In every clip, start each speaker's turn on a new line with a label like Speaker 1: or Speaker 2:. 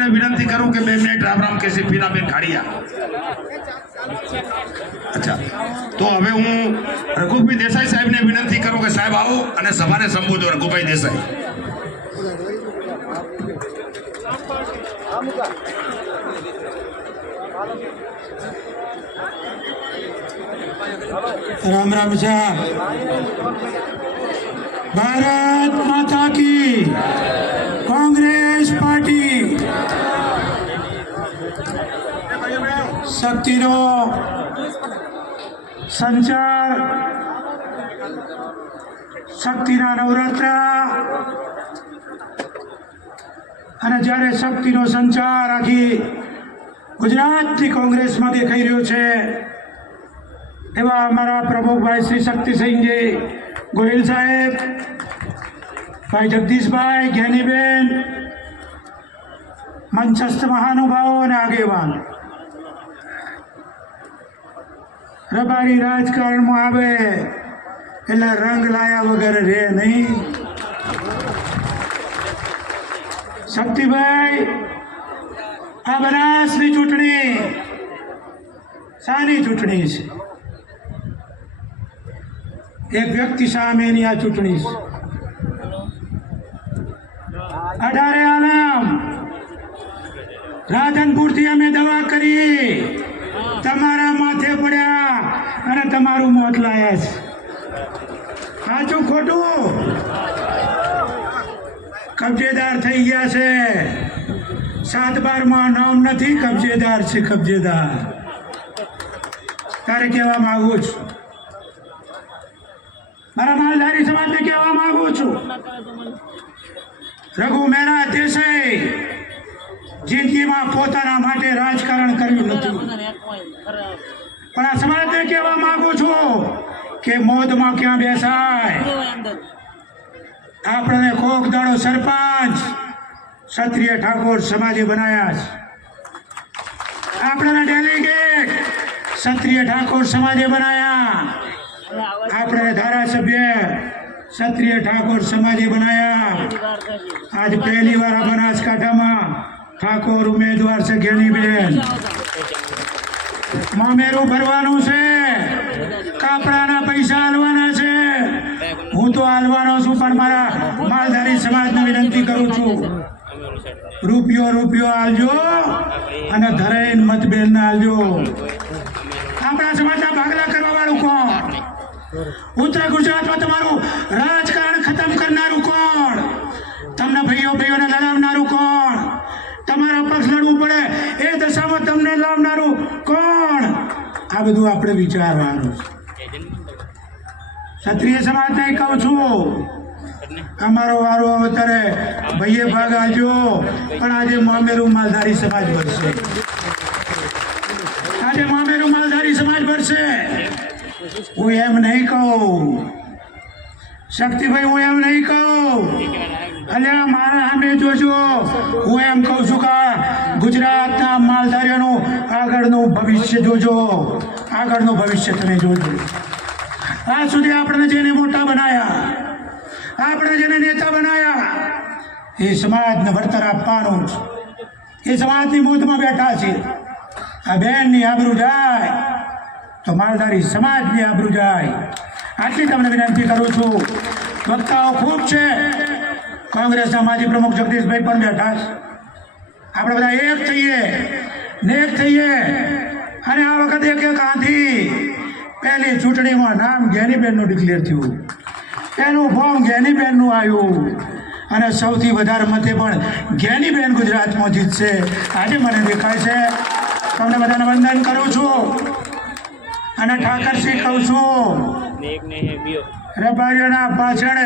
Speaker 1: સાહેબને વિનંતી કરું કે બે મિનિટ રામ રામ કેસી પીનાબેન ઘાડિયા અચ્છા. તો હવે હું રઘુભાઈ દેસાઈ સાહેબ ને વિનંતી કરું કે સાહેબ આવું અને સભાને સંબોધો રઘુભાઈ દેસાઈ.
Speaker 2: રામ રામ શાહ ભારત માતા કી. કોંગ્રેસ શક્તિનો સંચાર, શક્તિના નવરાત્ર અને જ્યારે શક્તિનો સંચાર આખી ગુજરાતથી કોંગ્રેસમાં દેખાઈ રહ્યો છે, એવા અમારા પ્રમુખભાઈ શ્રી શક્તિસિંહજી ગોહિલ સાહેબ, ભાઈ જગદીશભાઈ જ્ઞાનીબેન મંચસ્થ મહાનુભાવો અને આગેવાન. રબારી રાજકારણમાં આવે, એટલે રંગ લાયા વગર રે નહીં. શક્તિભાઈ, આ બનાસની ચૂંટણી. શાની ચૂંટણી છે? એક વ્યક્તિ સામેની આ ચૂંટણી છે. અઢારે આલમ. રાધનપુરથી અમે દવા કરી. તમારા તમારું મોત લાયા છે. સાચું ખોટું? કબજેદાર થઈ ગયા છે. સાત બારમાં નામ નથી કબજેદાર છે કબજેદાર. તારે કહેવા માંગુ છું. મારા માલધારી સમાજને કહેવા માંગુ છું. રઘુ મહેરા દેસાઈ જિંદગીમાં પોતાના માટે રાજકારણ કર્યું નથી. પણ આ સમાજને કહેવા માંગુ છું કે મોદમાં ક્યાં બેસાય? આપણને કોક દાડો સરપંચ ક્ષત્રિય ઠાકોર સમાજે બનાયા છે. આપણને ડેલિગેટ ક્ષત્રિય ઠાકોર સમાજે બનાયા. આપણે ધારાસભ્ય ક્ષત્રિય ઠાકોર સમાજે બનાયા. આજ પહેલી વાર બનાસકાંઠામાં ઠાકોર ઉમેદવાર છે જ્ઞાનીબેન મામેરું ભરવાનું છે. કાપડાના પૈસા હાલવાના છે. હું તો હાલવાનો છું, પણ મારા માલધારી સમાજને વિનંતી કરું છું. રૂપિયો રૂપિયો આલજો અને ધરાઈને મતબેન આલજો આપણા સમાજના ભાગલા કરવા વાળું કોણ? ઉત્તર ગુજરાતમાં તમારું રાજકારણ ખતમ કરનારું કોણ? તમને ભાઈઓ, ભાઈઓને લડાવનારું કોણ? તમારા પક્ષ લડવું પડે, એ દશામાં તમને લાવનારું કોણ? આ બધું આપણે વિચારવાનું ક્ષત્રિય સમાજને કહું છું, અમારો વારો અત્યારે ભાઈએ ભાગ આજો પણ આજે મામેરું માલધારી સમાજ ભરશે આજે મામેરું માલધારી સમાજ ભરશે હું એમ નહીં કહું. શક્તિભાઈ, હું એમ નહીં કહું. અલ્યા, મારા સામે જોજો. હું એમ કહું છું કે ગુજરાતના માલધારીઓનું આગળનું ભવિષ્ય જોજો. આગળનું ભવિષ્ય તમે જોજો. આજ સુધી આપણને જેને મોટા બનાયા, આપણે જેને નેતા બનાયા, એ સમાજને વળતર આપવાનું છે એ સમાજની મોતમાં બેઠા છે. આ બેનની આબરૂ જાય, તો માલધારી સમાજની આબરૂ જાય. આટલી તમને વિનંતી કરું છું. વક્તાઓ ખૂબ છે. કોંગ્રેસના માજી પ્રમુખ જગદીશભાઈ પણ બેઠા છે. આપણે બધા એક થઈએ ને એક થઈએ. અને આ વખતે એક એક પહેલી ચૂંટણીમાં નામ ગેનીબેનનું ડિક્લેર થયું. એનું ફોર્મ જ્ઞાનીબેનનું આવ્યું. અને સૌથી વધારે મતે પણ ગેનીબેન ગુજરાતમાં જીતશે. આજે મને દેખાય છે. તમને બધાને વંદન કરું છું. અને ઠાકરસિંહ કહું છું. રબારીઓના પાછળ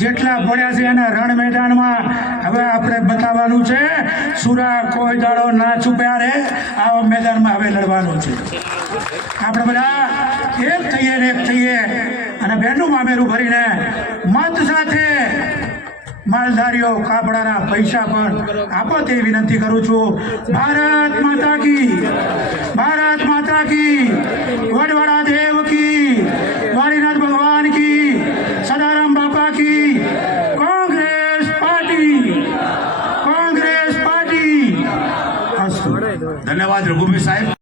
Speaker 2: જેટલા પડ્યા છે એના રણ મેદાનમાં હવે આપણે બતાવવાનું છે, સુરા કોઈ દાડો ના છુપ્યા રે, આવા મેદાનમાં હવે લડવાનું છે. આપણે બધા એક થઈએ ને એક થઈએ અને બેનું મામેરું ભરીને મત સાથે માલધારીઓ કાપડાના પૈસા પણ આપો તે વિનંતી કરું છું. ભારત માતા કી, ભારત માતા કી, વડવડા દેવ કી વાણીનાથ ભગવાન કી સદારામ બાપા કી કોંગ્રેસ પાર્ટી કોંગ્રેસ પાર્ટી
Speaker 1: રઘુભાઈ સાહેબ.